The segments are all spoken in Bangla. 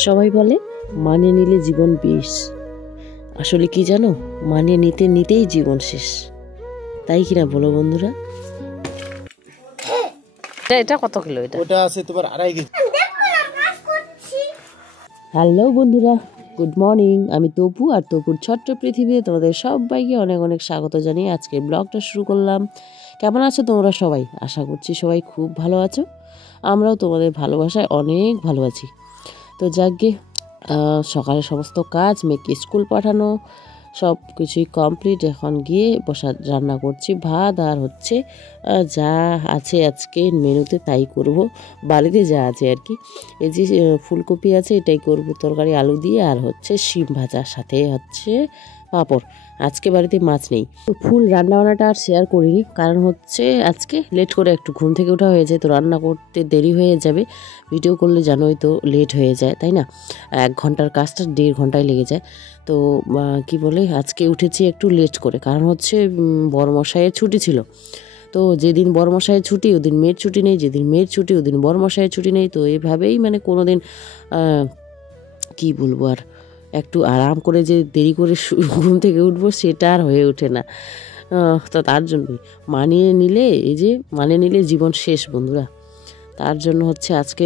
সবাই বলে মানিয়ে নিলে জীবন বেশ, আসলে কি জানো, মানিয়ে নিতে নিতেই জীবন শেষ। তাই কিনা বলো বন্ধুরা? এটা কত কিলো? ওটা আছে তোমার 2.5 কেজি। হ্যালো বন্ধুরা, গুড মর্নিং। আমি তপু, আর তপুর ছোট্ট পৃথিবীতে তোমাদের সবাইকে অনেক অনেক স্বাগত জানিয়ে আজকে ব্লগটা শুরু করলাম। কেমন আছো তোমরা সবাই? আশা করছি সবাই খুব ভালো আছো। আমরাও তোমাদের ভালোবাসায় অনেক ভালো আছি। তো যাকগে, সকালে সমস্ত কাজ, মেয়েকে স্কুল পাঠানো সব কিছুই কমপ্লিট। এখন গিয়ে রান্না করছি ভাত, আর হচ্ছে যা আছে আজকে মেনুতে তাই করব। বাড়িতে যা আছে আর কি, এই যে ফুলকপি আছে এটাই করব তরকারি, আলু দিয়ে, আর হচ্ছে শিম ভাজা, সাথে হচ্ছে পাঁপড়। আজকে বাড়িতে মাছ নেই। তো ফুল রান্নাবান্নাটা আর শেয়ার করিনি, কারণ হচ্ছে আজকে লেট করে একটু ঘুম থেকে ওঠা হয়েছে, তো রান্না করতে দেরি হয়ে যাবে। ভিডিও করলে জানোই তো লেট হয়ে যায়, তাই না? 1 ঘন্টার কাজটা 1.5 ঘন্টায় লেগে যায়। তো কি বলে, আজকে উঠেছি একটু লেট করে, কারণ হচ্ছে বড়মশাইয়ের ছুটি ছিল। তো যেদিন বড়মশাইয়ের ছুটি ওদিন মেয়ের ছুটি নেই, যেদিন মেয়ের ছুটি ওদিন বড়মশাইয়ের ছুটি নেই। তো এইভাবেই মানে কোনো দিন কি বলবো, আর একটু আরাম করে যে দেরি করে ঘুম থেকে উঠবো সেটা আর হয়ে ওঠে না। তো তার জন্যই মানিয়ে নিলে জীবন শেষ বন্ধুরা। তার জন্য হচ্ছে আজকে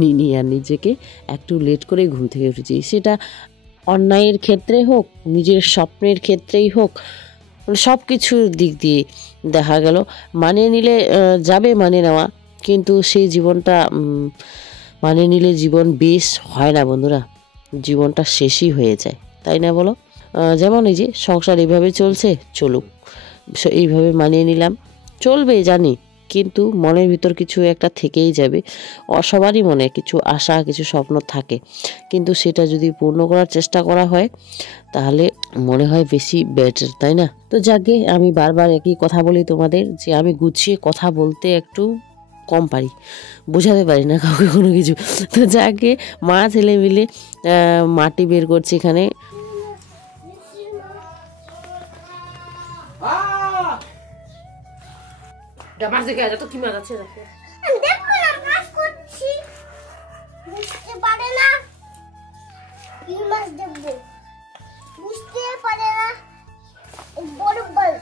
নিই আর নিজেকে একটু লেট করে ঘুম থেকে উঠেছি। সেটা অন্যায়ের ক্ষেত্রে হোক, নিজের স্বপ্নের ক্ষেত্রেই হোক, সব কিছুর দিক দিয়ে দেখা গেল মানিয়ে নিলে যাবে মানিয়ে নেওয়া, কিন্তু সেই জীবনটা মানিয়ে নিলে জীবন বেশ হয় না বন্ধুরা, জীবনটা শেষই হয়ে যায়, তাই না বলো? যেমন এই যে সংসার এইভাবে চলছে, চলুক, এইভাবে মানিয়ে নিলাম, চলবে জানি, কিন্তু মনের ভিতর কিছু একটা থেকেই যাবে। সবারই মনে কিছু আশা, কিছু স্বপ্ন থাকে, কিন্তু সেটা যদি পূর্ণ করার চেষ্টা করা হয় তাহলে মনে হয় বেশি বেটার, তাই না? তো যাকে আমি বারবার একই কথা বলি তোমাদের, যে আমি গুছিয়ে কথা বলতে একটু কম পারি, বোঝাতে পারি না কাউকে কোনো কিছু। তো যাকে মা ছেলে মিলে মাটি বের করছে এখানে। মাছ দেখে তো কি মাছ আছে, দেখো না মাছ করছি, বুঝতে পারে না কি মাছ দেখবো, বুঝতে পারে না বড় বল।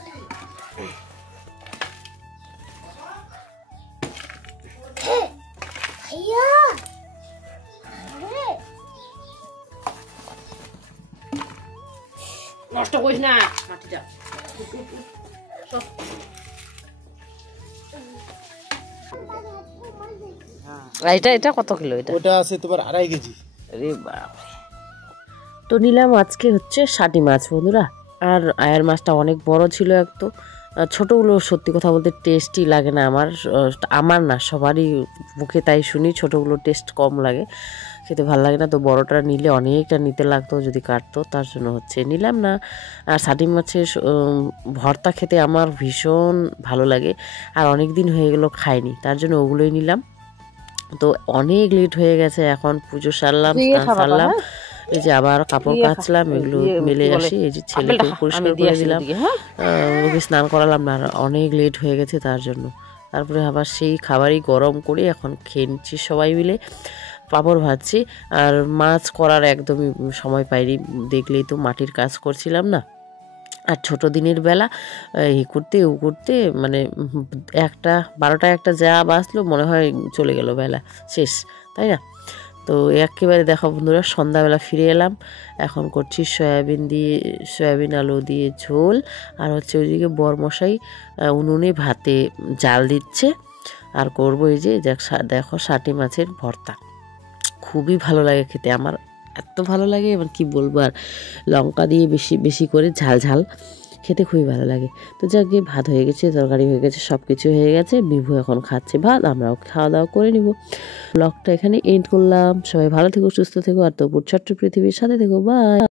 ভাইয়া নষ্ট করিস না মাটিটা। এটা কত কিলো? ওটা আছে তোমার 2.5 কেজি। আরে বাপরে! তো নিলাম আজকে হচ্ছে ষাটি মাছ বন্ধুরা, আর আয়ার মাছটা অনেক বড় ছিল। একটু ছোটোগুলো সত্যি কথা বলতে টেস্টই লাগে না আমার না, সবারই মুখে তাই শুনি, ছোটোগুলো টেস্ট কম লাগে, খেতে ভালো লাগে না। তো বড়টা নিলে অনেকটা নিতে লাগতো যদি কাটতো, তার জন্য হচ্ছে নিলাম না। আর ষাটি মাছের ভর্তা খেতে আমার ভীষণ ভালো লাগে, আর অনেক দিন হয়ে গেলো খাইনি, তার জন্য ওগুলোই নিলাম। তো অনেক লেট হয়ে গেছে, এখন পুজো সারলাম, স্নান সারলাম, এই যে আবার কাপড় কাচলাম, এগুলো মেলে আসি, এই যে ছেলেকে পরিষ্কার করে দিলাম, ওকে স্নান করালাম না, অনেক লেট হয়ে গেছে তার জন্য। তারপরে আবার সেই খাবারই গরম করে এখন খেয়ে নিচ্ছি সবাই মিলে, পাঁপড় ভাজছি। আর মাছ করার একদমই সময় পাইনি, দেখলেই তো মাটির কাজ করছিলাম না। আর ছোটো দিনের বেলা এই করতে ও করতে মানে 12টা 1টা যা বাজলো মনে হয় চলে গেল বেলা শেষ, তাই না? তো একেবারে দেখো বন্ধুরা, সন্ধ্যাবেলা ফিরে এলাম, এখন করছি সয়াবিন আলু দিয়ে ঝোল, আর হচ্ছে ওইদিকে বরমশাই উনুনে ভাতে জাল দিচ্ছে, আর করবো এই যে দেখো ষাটি মাছের ভর্তা। খুবই ভালো লাগে খেতে, আমার এত ভালো লাগে, এবার কি বলবো, আর লঙ্কা দিয়ে বেশি বেশি করে ঝাল ঝাল খেতে খুবই ভালো লাগে। তো যাকে ভাত হয়ে গেছে, তরকারি হয়ে গেছে, সব কিছু হয়ে গেছে, বিভু এখন খাচ্ছে ভাত, আমরাও খাওয়া দাওয়া করে নিব। ব্লগটা এখানে এন্ড করলাম। সবাই ভালো থেকো, সুস্থ থেকো, আর তপুর ছোট্ট পৃথিবীর সাথে থেকো। বাই।